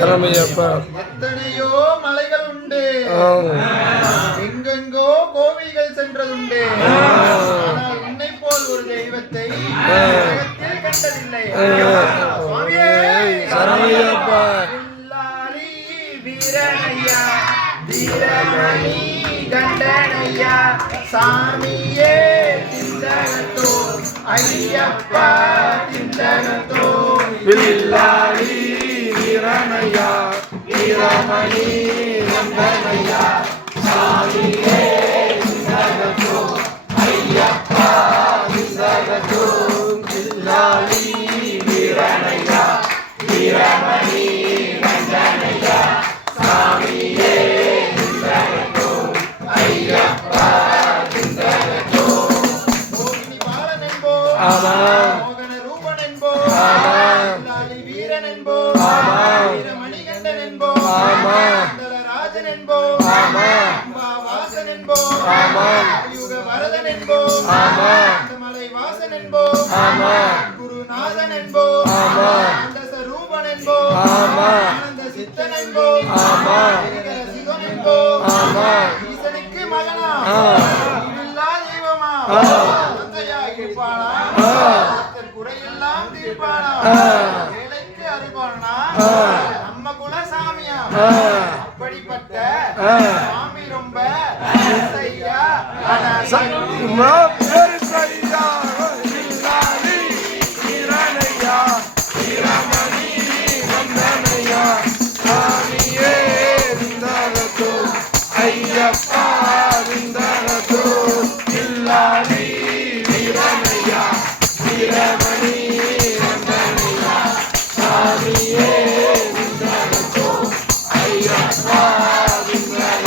சரமையப்பா எத்தனையோ மலைகள் உண்டு. எங்கெங்கோ கோவில்கள் சென்றதுண்டு. ஆனால் உன்னை போல் ஒரு தெய்வத்தை கண்டதில்லை! சரமையப்பா வீரனையா வீரமணி கண்டனையா சாமியே திந்தகத்தோ ஐயப்பா வில்லாளி வீரனையா வீரமணி சாமியே ஐயப்பா வீரனையா. சாமியே ஐயப்பா மோகினி ஆமாம். ராஜன் என்போ ஆமாம். அம்பா வாசன் என்போ ஆமாம். யுக வரதன் என்போ ஆமாம். மலை வாசன் ஆமாம். குருநாதன் என்போ ஆமாம். ஆனந்த சரூபன் ஆமாம். ஆனந்த சித்தன் என்போ ஆமாம். ஹரிகர சிவன் என்போ ஆமாம். ஈசனுக்கு மகனா. ஈடில்லா தெய்வமா. தந்தையா இருப்பானா குறையெல்லாம் தீர்ப்பானா ஆ. ஏழைக்கு ஆ. அப்படிப்பட்ட. சாமி ரொம்ப ஐயா ஆனா சத்தியமா பெருசையா வில்லாளி